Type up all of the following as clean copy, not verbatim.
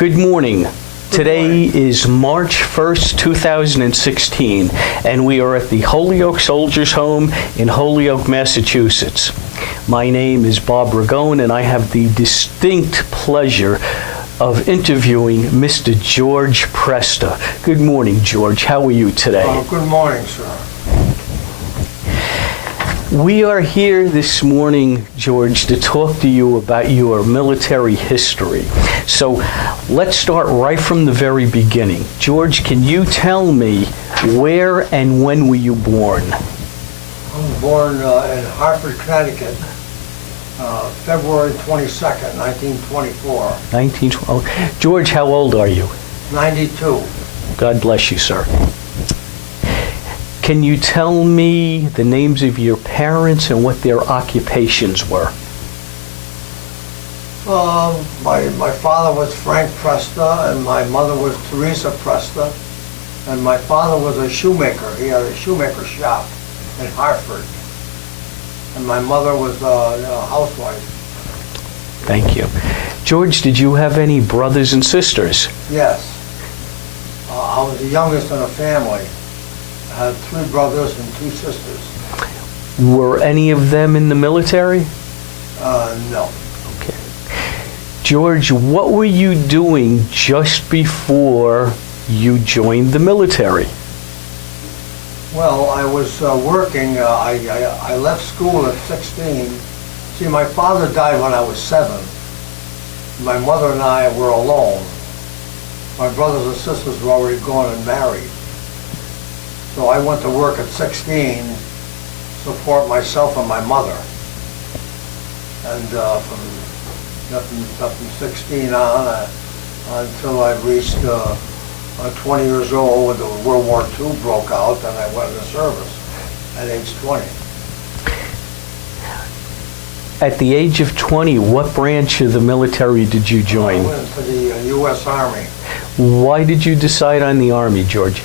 Good morning. Today is March 1st, 2016, and we are at the Holyoke Soldiers Home in Holyoke, Massachusetts. My name is Bob Ragone, and I have the distinct pleasure of interviewing Mr. George Presta. Good morning, George. How are you today? Good morning, sir. We are here this morning, George, to talk to you about your military history. So let's start right from the very beginning. George, can you tell me where and when were you born? I was born in Hartford, Connecticut, February 22nd, 1924. George, how old are you? 92. God bless you, sir. Can you tell me the names of your parents and what their occupations were? My father was Frank Presta, and my mother was Teresa Presta, and my father was a shoemaker. He had a shoemaker shop in Hartford, and my mother was a housewife. Thank you. George, did you have any brothers and sisters? Yes. I was the youngest in a family. I had 3 brothers and 2 sisters. Were any of them in the military? No. Okay. George, what were you doing just before you joined the military? Well, I was working. I left school at 16. See, my father died when I was 7. My mother and I were alone. My brothers and sisters were already gone and married. So I went to work at 16, support myself and my mother. And from 16 on until I reached 20 years old when the World War II broke out, and I went into service at age 20. At the age of 20, what branch of the military did you join? I went to the U.S. Army. Why did you decide on the Army, George?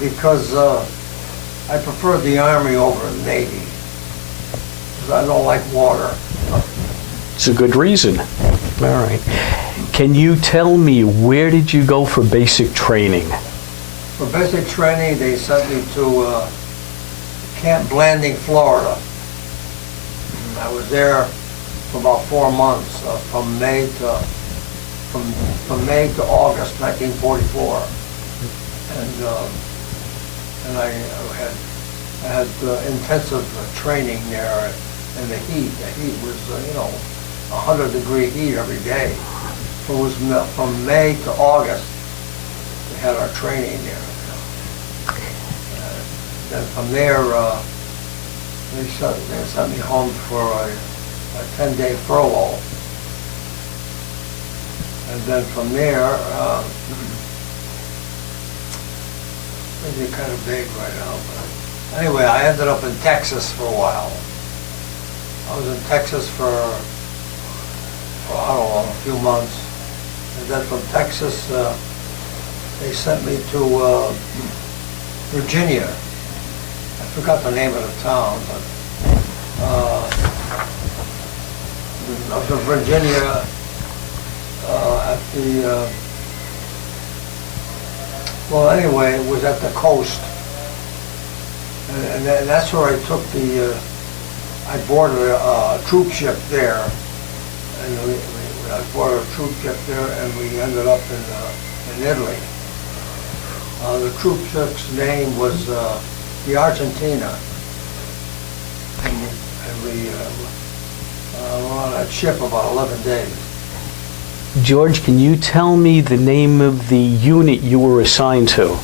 Because I prefer the Army over the Navy. Because I don't like water. It's a good reason. All right. Can you tell me, where did you go for basic training? For basic training, they sent me to Camp Blanding, Florida. And I was there for about 4 months, from May to August 1944. And I had intensive training there in the heat. The heat was 100-degree heat every day. So it was from May to August we had our training there. Then from there they sent me home for a 10-day furlough. And then from there. They're kind of big right now, but anyway, I ended up in Texas for a while. I was in Texas for I don't know, a few months, and then from Texas they sent me to Virginia. I forgot the name of the town, but I was in Virginia at the. Well, anyway, it was at the coast, and that's where I took I boarded a troop ship there, and I boarded a troop ship there, and we ended up in Italy. The troop ship's name was the Argentina, and we were on that ship about 11 days. George, can you tell me the name of the unit you were assigned to?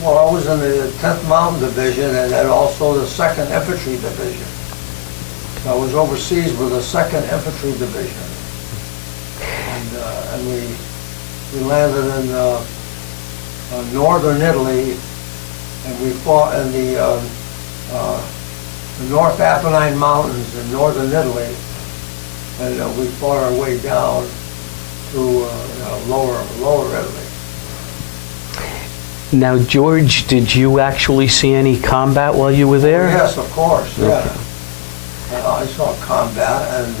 Well, I was in the 10th Mountain Division and then also the 2nd Infantry Division. So I was overseas with the 2nd Infantry Division. And we landed in northern Italy, and we fought in the North Apennine Mountains in northern Italy. And we fought our way down to lower Italy. Now, George, did you actually see any combat while you were there? Yes, of course, yeah. Okay. I saw combat, and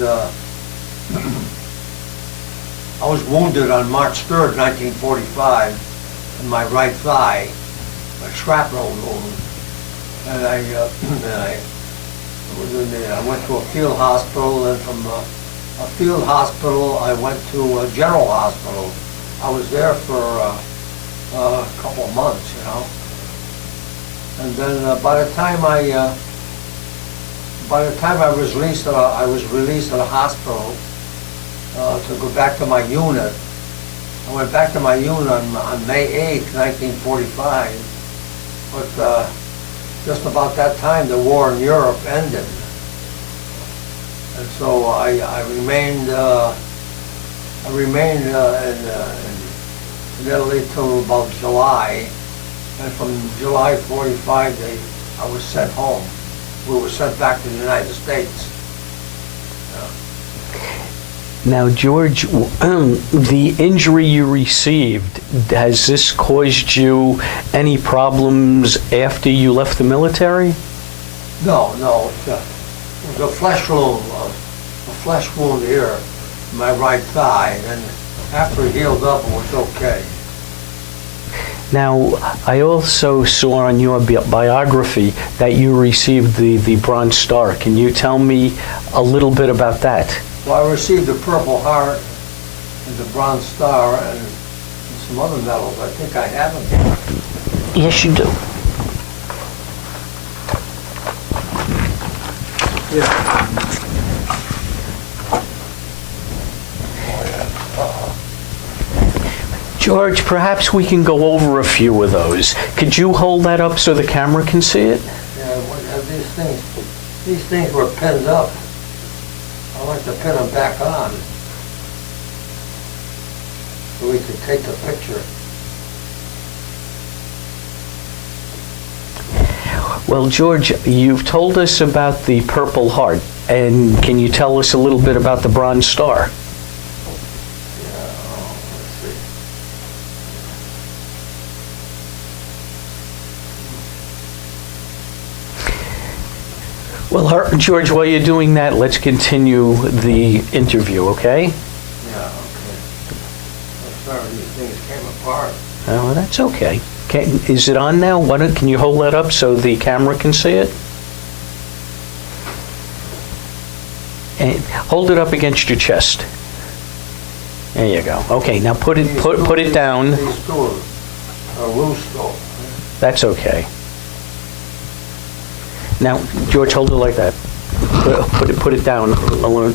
I was wounded on March 3rd, 1945, in my right thigh, a shrapnel wound. And I went to a field hospital, and from a field hospital, I went to a general hospital. I was there for a couple of months, you know. And then by the time I was released at a hospital to go back to my unit. I went back to my unit on May 8th, 1945. But just about that time, the war in Europe ended. And so I remained in Italy till about July. And from July 45, I was sent home. We were sent back to the United States. Now, George, the injury you received, has this caused you any problems after you left the military? No. It was a flesh wound here, in my right thigh. And after it healed up, it was okay. Now, I also saw on your biography that you received the Bronze Star. Can you tell me a little bit about that? Well, I received the Purple Heart and the Bronze Star and some other medals. I think I have them. Yes, you do. Yeah. George, perhaps we can go over a few of those. Could you hold that up so the camera can see it? Yeah, these things were pinned up. I like to pin them back on so we could take the picture. Well, George, you've told us about the Purple Heart, and can you tell us a little bit about the Bronze Star? Well, George, while you're doing that, let's continue the interview, okay? Yeah, okay. I'm sorry these things came apart. Oh, that's okay. Is it on now? Can you hold that up so the camera can see it? And hold it up against your chest. There you go. Okay, now put it down. These two are loose though. That's okay. Now, George, hold it like that. Put it down alone.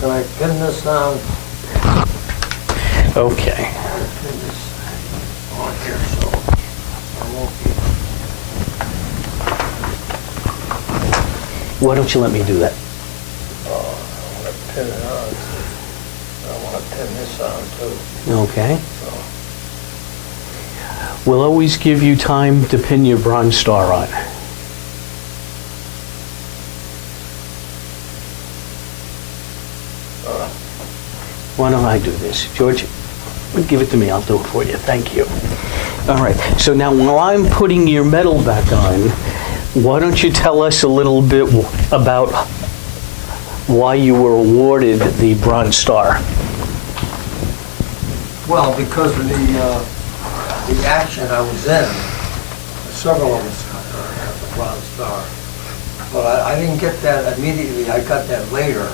Can I pin this down? Okay. Pin this on here so I won't be. Why don't you let me do that? I want to pin it on. I want to pin this on too. Okay. So. We'll always give you time to pin your Bronze Star on. Why don't I do this? George, give it to me. I'll do it for you. Thank you. All right. So now while I'm putting your medal back on, why don't you tell us a little bit about why you were awarded the Bronze Star? Well, because of the action I was in, several of us got the Bronze Star. But I didn't get that immediately. I got that later.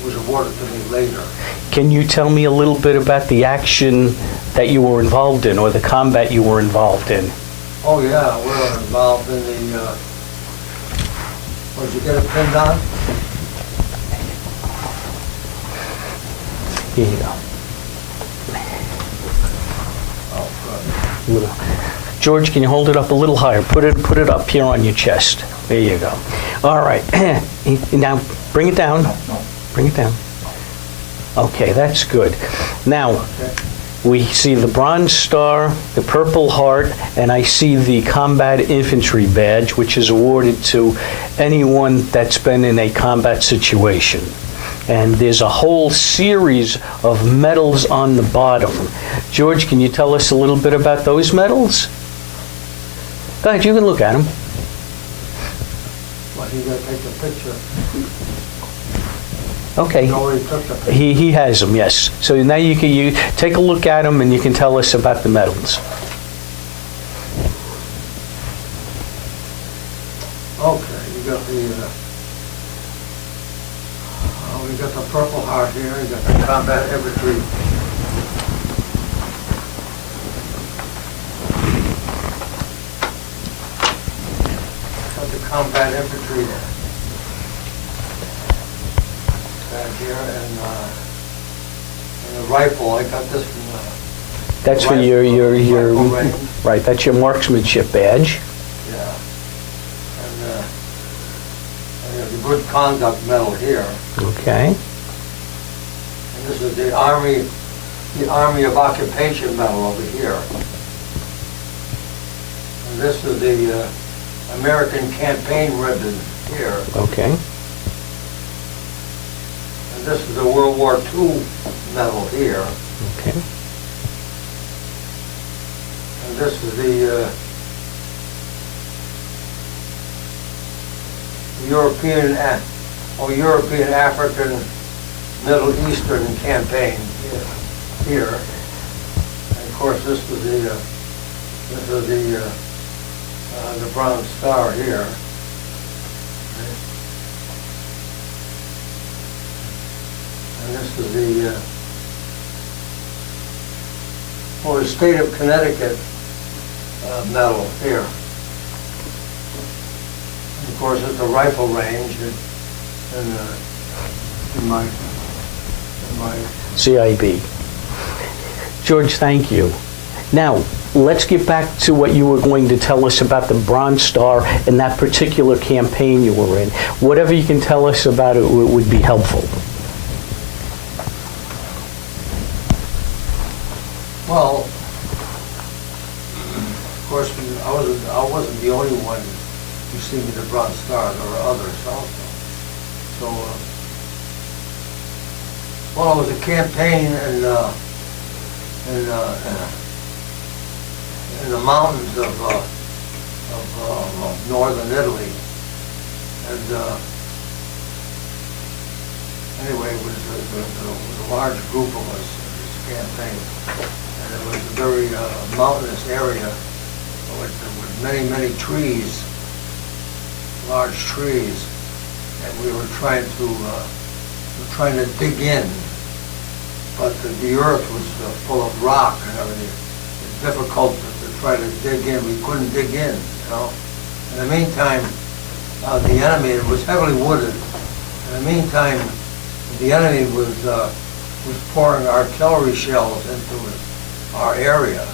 It was awarded to me later. Can you tell me a little bit about the action that you were involved in or the combat you were involved in? Oh yeah, we were involved in the, did you get it pinned on? Here you go. Oh, good. George, can you hold it up a little higher? Put it up here on your chest. There you go. All right. Now, bring it down. Bring it down. Okay, that's good. Now, we see the Bronze Star, the Purple Heart, and I see the Combat Infantry Badge, which is awarded to anyone that's been in a combat situation. And there's a whole series of medals on the bottom. George, can you tell us a little bit about those medals? Go ahead, you can look at them. Well, you gotta take a picture. Okay. He already took the picture. He has them, yes. So now you take a look at them and you can tell us about the medals. Okay, you got we got the Purple Heart here, you got the Combat Infantry. Got the Combat Infantry back here, and the rifle, I got this from That's for Rifle range. right, that's your marksmanship badge. Yeah. And the Good Conduct Medal here. Okay. And this is the Army of Occupation Medal over here. And this is the American Campaign Ribbon here. Okay. And this is the World War II medal here. Okay. And this is the European African Middle Eastern campaign here. And of course, this is the Bronze Star here. And this is the State of Connecticut medal here. And of course, it's a rifle range in my CIB. George, thank you. Now, let's get back to what you were going to tell us about the Bronze Star and that particular campaign you were in. Whatever you can tell us about it would be helpful. Well, of course, I wasn't the only one receiving the Bronze Star. There were others also. So, well, it was a campaign in the mountains of northern Italy, and anyway, it was a large group of us in this campaign. And it was a very mountainous area with many trees, large trees, and we were trying to dig in, but the earth was full of rock and everything. It was difficult to try to dig in. We couldn't dig in, you know. In the meantime, the enemy, it was heavily wooded. In the meantime, the enemy was pouring artillery shells into our area,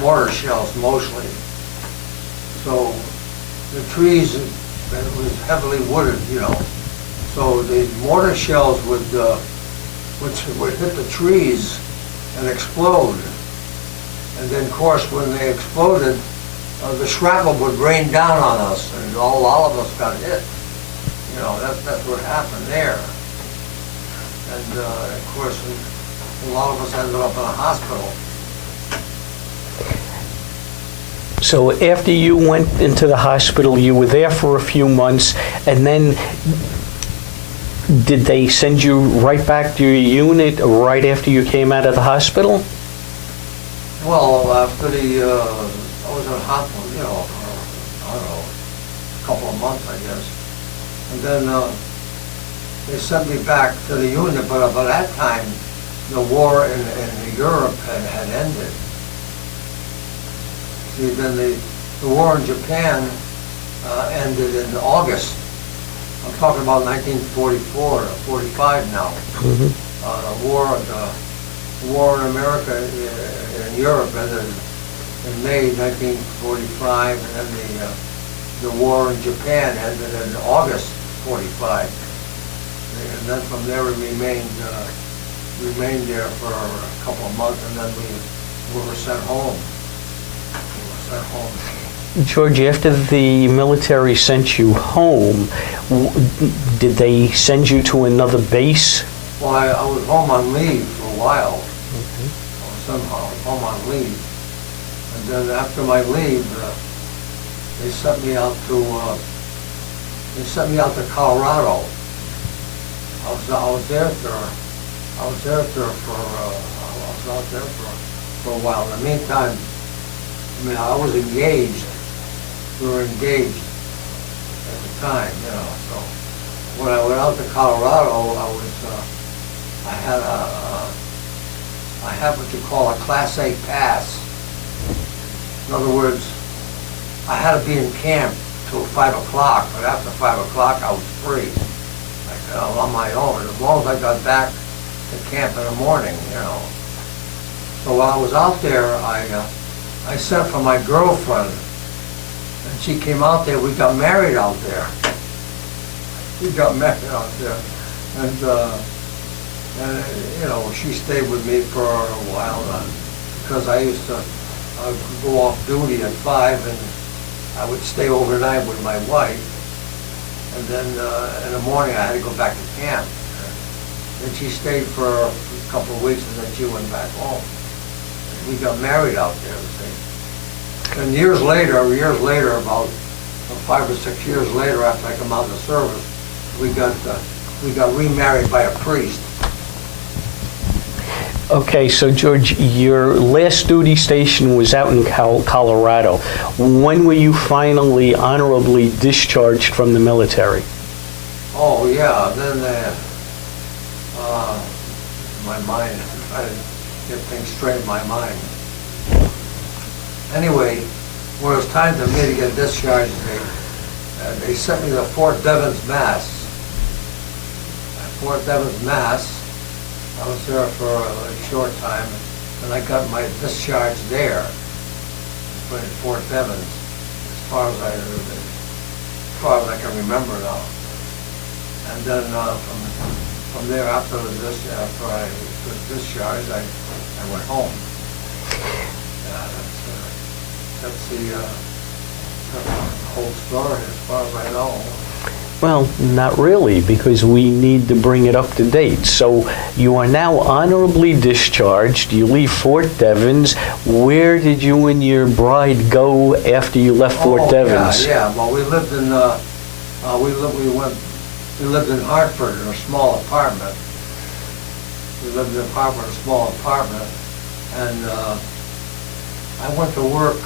mortar shells mostly. So the trees, it was heavily wooded, you know. So the mortar shells would hit the trees and explode. And then, of course, when they exploded, the shrapnel would rain down on us, and all of us got hit. You know, that's what happened there. And of course, a lot of us ended up in a hospital. So after you went into the hospital, you were there for a few months, and then did they send you right back to your unit right after you came out of the hospital? Well, after I was in the hospital, you know, for, I don't know, a couple of months, I guess. And then they sent me back to the unit, but by that time, the war in Europe had ended. See, then the war in Japan ended in August. I'm talking about 1944, 45 now. Mm-hmm. The war in America, in Europe ended in May 1945, and then the war in Japan ended in August 45. And then from there we remained there for a couple of months, and then we were sent home. George, after the military sent you home, did they send you to another base? Well, I was home on leave for a while. Somehow, home on leave. And then after my leave, they sent me out to Colorado. I was there for a while. In the meantime, I mean, I was engaged. We were engaged at the time, you know. So when I went out to Colorado, I had what you call a Class A pass. In other words, I had to be in camp till 5 o'clock, but after 5 o'clock, I was free. Like, on my own, as long as I got back to camp in the morning, you know. So while I was out there, I sent for my girlfriend, and she came out there. We got married out there. We got married out there, and you know, she stayed with me for a while because I used to go off duty at 5, and I would stay overnight with my wife, and then in the morning I had to go back to camp. Then she stayed for a couple of weeks, and then she went back home. We got married out there, you see. And years later, about 5 or 6 years later, after I come out of the service, we got remarried by a priest. Okay, so George, your last duty station was out in Colorado. When were you finally honorably discharged from the military? Oh yeah, then my mind, I try to get things straight in my mind. Anyway, when it was time for me to get discharged, they sent me to Fort Devens, Mass. At Fort Devens, Mass, I was there for a short time, and I got my discharge there, in Fort Devens, as far as I can remember now. And then from there, after I was discharged, I went home. That's the whole story, as far as I know. Well, not really, because we need to bring it up to date. So you are now honorably discharged. You leave Fort Devens. Where did you and your bride go after you left Fort Devens? Yeah. Well, we lived in Hartford in a small apartment. We lived in Hartford in a small apartment, and I went to work.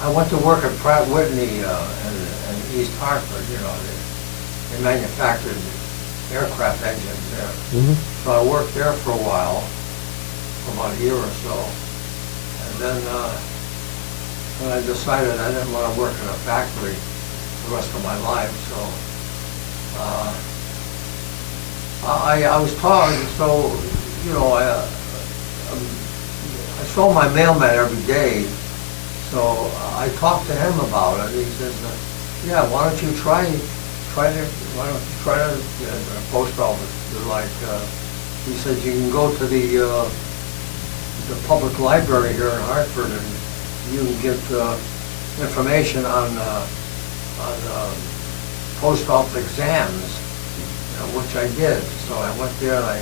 At Pratt Whitney in East Hartford. You know, they manufactured aircraft engines there. Mm-hmm. So I worked there for a while, for about a year or so, and then when I decided I didn't want to work in a factory the rest of my life, so I was taught. So you know, I saw my mailman every day. So I talked to him about it. He says, "Yeah, why don't you try the post office? He said you can go to the public library here in Hartford, and you can get information on post office exams," which I did. So I went there and I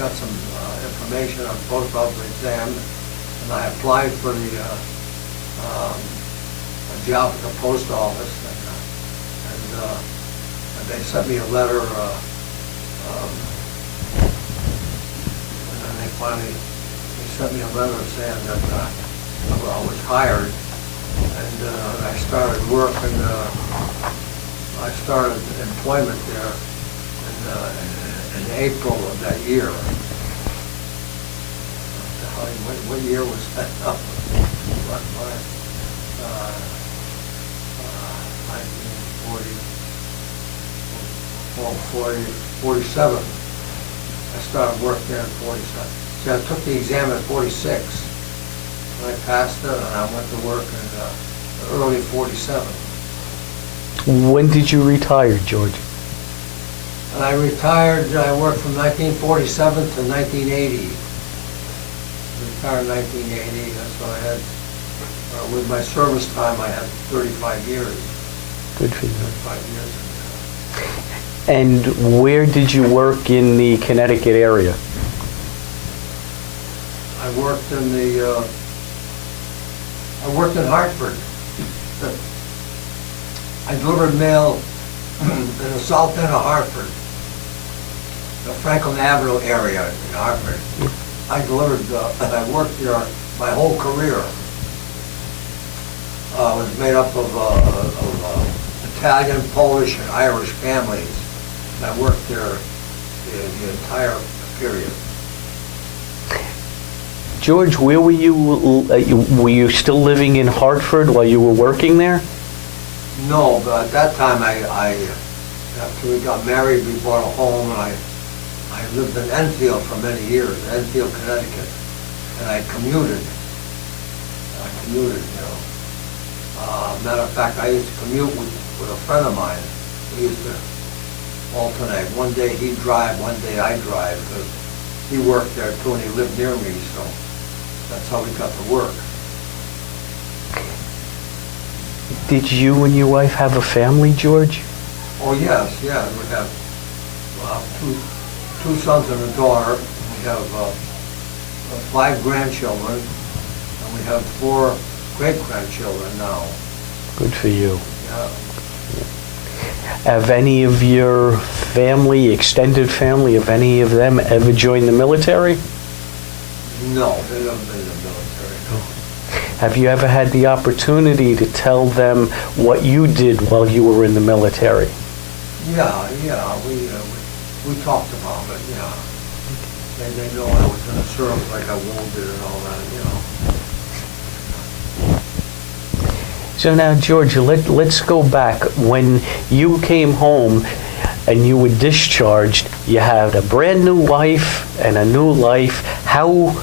got some information on post office exams, and I applied for a job at the post office, and they sent me a letter, and then they sent me a letter saying that I was hired, and I started work, and I started employment there in April of that year. What year was that? 1947. I started work there in 47. See, I took the exam in 46, and I passed it, and I went to work in early 47. When did you retire, George? And I retired, I worked from 1947 to 1980. Retired in 1980, that's what I had. With my service time, I had 35 years. Good for you. 35 years. And where did you work in the Connecticut area? I worked in Hartford. I delivered mail in the south end of Hartford, the Franklin Avenue area in Hartford. I delivered, and I worked there my whole career. Was made up of Italian, Polish, and Irish families. And I worked there the entire period. George, where were you? Were you still living in Hartford while you were working there? No, but at that time, after we got married, we bought a home, and I lived in Enfield for many years, Enfield, Connecticut, and I commuted. Matter of fact, I used to commute with a friend of mine. We used to alternate. One day he'd drive, one day I'd drive, because he worked there too, and he lived near me, so that's how we got to work. Did you and your wife have a family, George? Oh, yes, we have two sons and a daughter. We have 5 grandchildren, and we have 4 great-grandchildren now. Good for you. Yeah. Have any of your family, extended family, have any of them ever joined the military? No, they haven't been in the military, no. Have you ever had the opportunity to tell them what you did while you were in the military? Yeah, we talked about it, yeah. They know I was in the service, like I wounded and all that, you know. So now, George, let's go back. When you came home and you were discharged, you had a brand new wife and a new life. How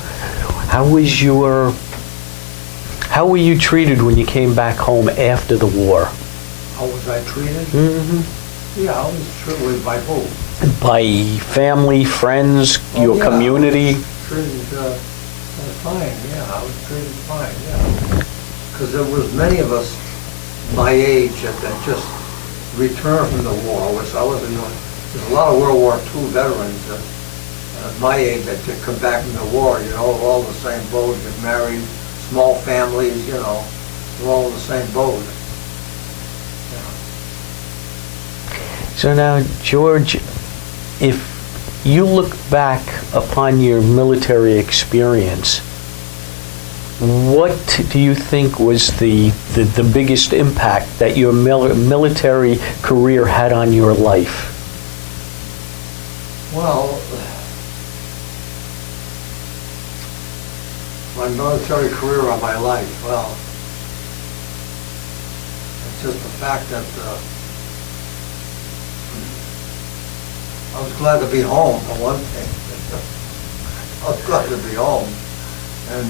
were you treated when you came back home after the war? How was I treated? Mm-hmm. Yeah, I was treated by who? By family, friends, your community? Treated fine, yeah. I was treated fine, yeah. Because there was many of us my age that just returned from the war, which I wasn't doing. There's a lot of World War II veterans my age that just come back from the war, you know, all the same boat, get married, small families, you know, we're all in the same boat. Yeah. So now, George, if you look back upon your military experience, what do you think was the biggest impact that your military career had on your life? Well, my military career on my life, well, it's just the fact that I was glad to be home, for one thing. I was glad to be home. And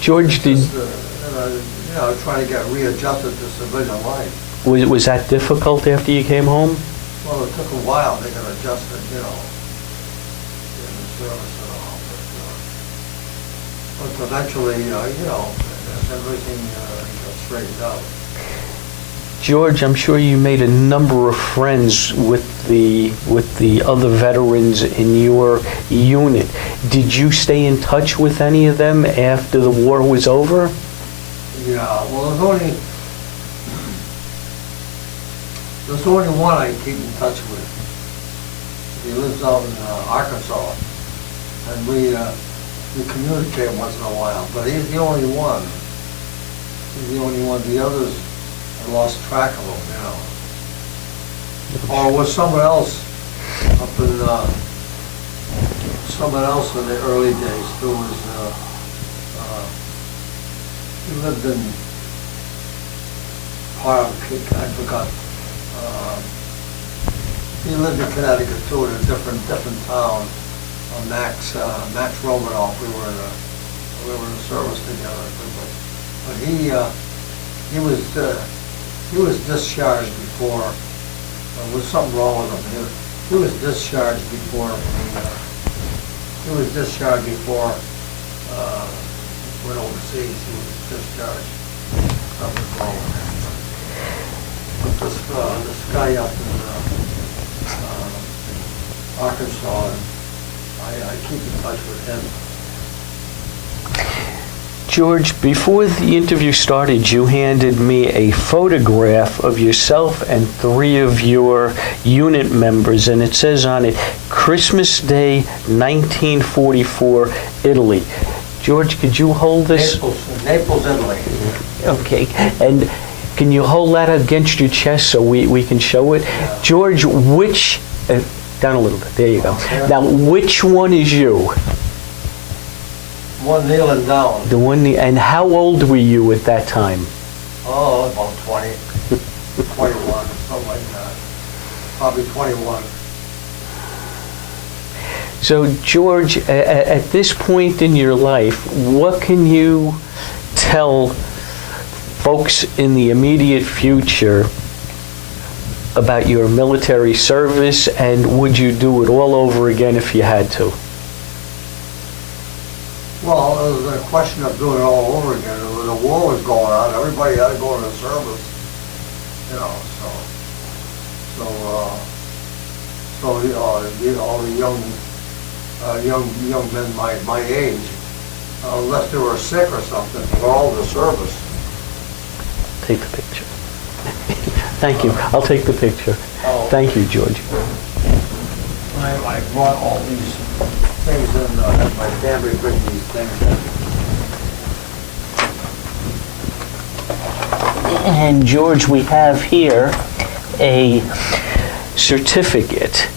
George, just, trying to get readjusted to civilian life. Was that difficult after you came home? Well, it took a while to get adjusted, you know, in the service and all. But eventually, everything got straightened out. George, I'm sure you made a number of friends with the other veterans in your unit. Did you stay in touch with any of them after the war was over? Yeah, well, there's only one I keep in touch with. He lives out in Arkansas, and we communicate once in a while. But he's the only one. The others, I lost track of them, you know. Or was someone else up in the early days who was he lived in part of, I forgot. He lived in Connecticut too, in a different town. Max Romanoff. We were in a service together. But he was discharged before. There was something wrong with him. He was discharged before. Went overseas. He was discharged. Something was wrong with him. But this guy up in Arkansas, I keep in touch with him. George, before the interview started, you handed me a photograph of yourself and 3 of your unit members, and it says on it, Christmas Day, 1944, Italy. George, could you hold this? Naples, Italy. Okay, and can you hold that against your chest so we can show it? Yeah. George, which, down a little bit, there you go. Okay. Now, which one is you? One kneeling down. The one, and how old were you at that time? Oh, about 20, 21, something like that. Probably 21. So, George, at this point in your life, what can you tell folks in the immediate future about your military service, and would you do it all over again if you had to? Well, it was a question of doing it all over again. When the war was going on, everybody had to go to the service, you know, all the young men my age, unless they were sick or something, were all in the service. Take the picture. Thank you. I'll take the picture. Oh. Thank you, George. I brought all these things in, had my family bring these things in. And George, we have here a certificate,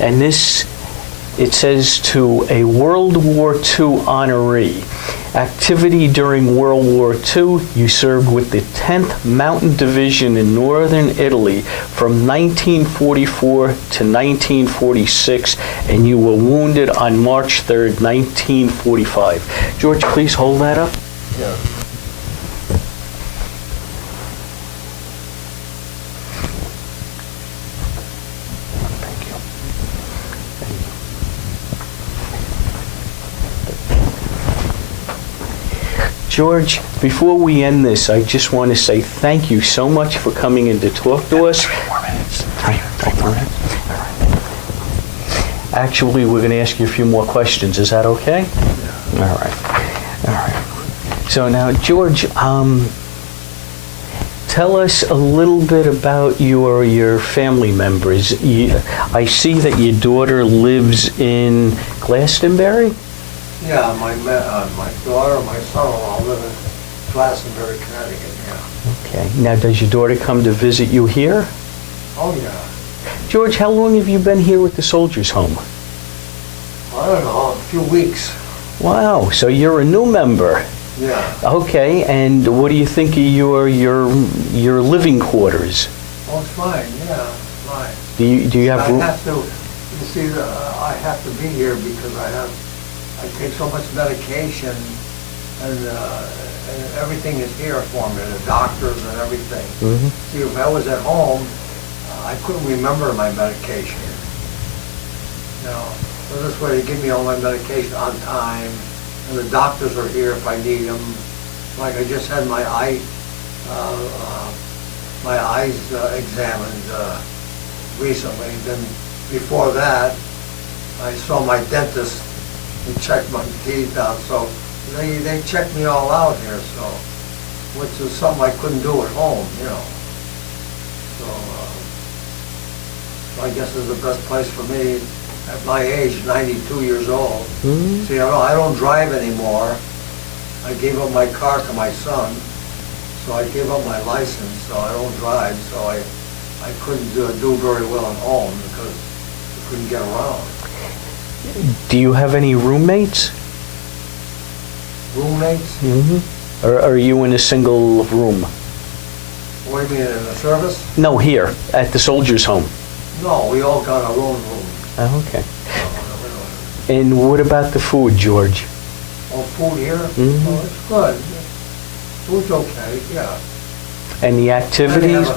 and this, it says to a World War II honoree. Activity during World War II, you served with the 10th Mountain Division in northern Italy from 1944 to 1946, and you were wounded on March 3rd, 1945. George, please hold that up. Yeah. Thank you. George, before we end this, I just want to say thank you so much for coming in to talk to us. 3 more minutes. 3 more minutes? All right. Actually, we're going to ask you a few more questions. Is that okay? Yeah. All right. All right. So now, George, tell us a little bit about your family members. I see that your daughter lives in Glastonbury? Yeah, my daughter, my son-in-law live in Glastonbury, Connecticut, yeah. Okay. Now, does your daughter come to visit you here? Oh, yeah. George, how long have you been here with the Soldiers Home? I don't know, a few weeks. Wow, so you're a new member. Yeah. Okay, and what do you think of your living quarters? Oh, it's fine, yeah, it's fine. Do you have room? I have to, you see, I have to be here because I take so much medication, and everything is here for me, the doctors and everything. Mhm. See, if I was at home, I couldn't remember my medication. You know, so this way they give me all my medication on time, and the doctors are here if I need them. Like I just had my eyes examined recently. Then before that, I saw my dentist. He checked my teeth out, so they checked me all out here, so, which is something I couldn't do at home, you know. So I guess it's the best place for me at my age, 92 years old. Mhm. See, I don't drive anymore. I gave up my car to my son, so I gave up my license, so I don't drive, so I couldn't do very well at home because I couldn't get around. Do you have any roommates? Roommates? Mm-hmm. Or are you in a single room? What do you mean, in the service? No, here, at the Soldiers Home. No, we all got our own room. Oh, okay. No, And what about the food, George? oh, food here? Mhm. Oh, it's good. Food's okay, yeah. And the activities?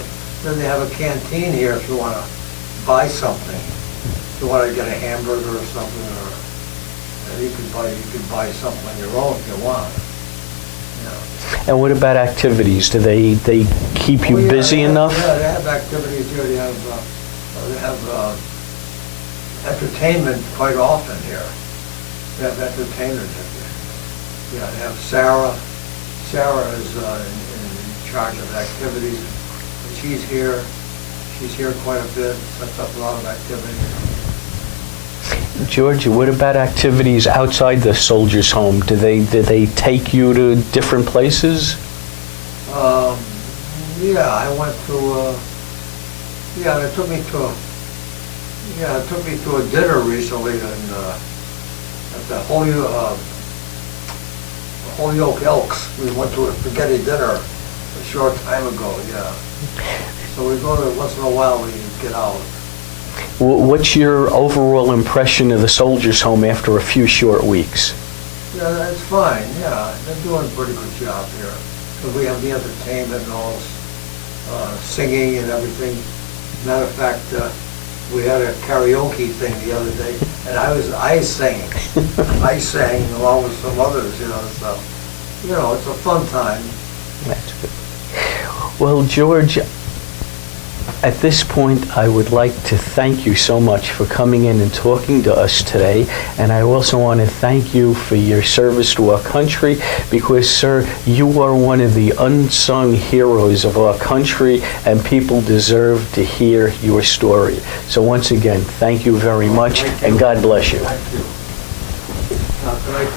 Then they have a canteen here if you want to buy something. If you want to get a hamburger or something, or you could buy something on your own if you want. Yeah. And what about activities? Do they keep you Oh, yeah, busy they have- enough? Yeah, they have activities here. They have entertainment quite often here. They have entertainers here. Yeah, they have Sarah Sarah is in charge of activities. And she's here quite a bit, sets up a lot of activities. George, what about activities outside the soldiers' home? Do they take you to different places? Yeah, I went to, they took me to a dinner recently at the Holyoke Elks. We went to a spaghetti dinner a short time ago, yeah. So we go there once in a while, we get out. What's your overall impression of the soldiers' home after a few short weeks? Yeah, that's fine, yeah. They're doing a pretty good job here. Because we have the entertainment and all, singing and everything. Matter of fact, we had a karaoke thing the other day, and I sang. I sang along with some others, so, it's a fun time. That's good. Well, George, at this point, I would like to thank you so much for coming in and talking to us today. And I also want to thank you for your service to our country because, sir, you are one of the unsung heroes of our country, and people deserve to hear your story. So once again, thank you very much, and God bless you. Thank you. Now, can I take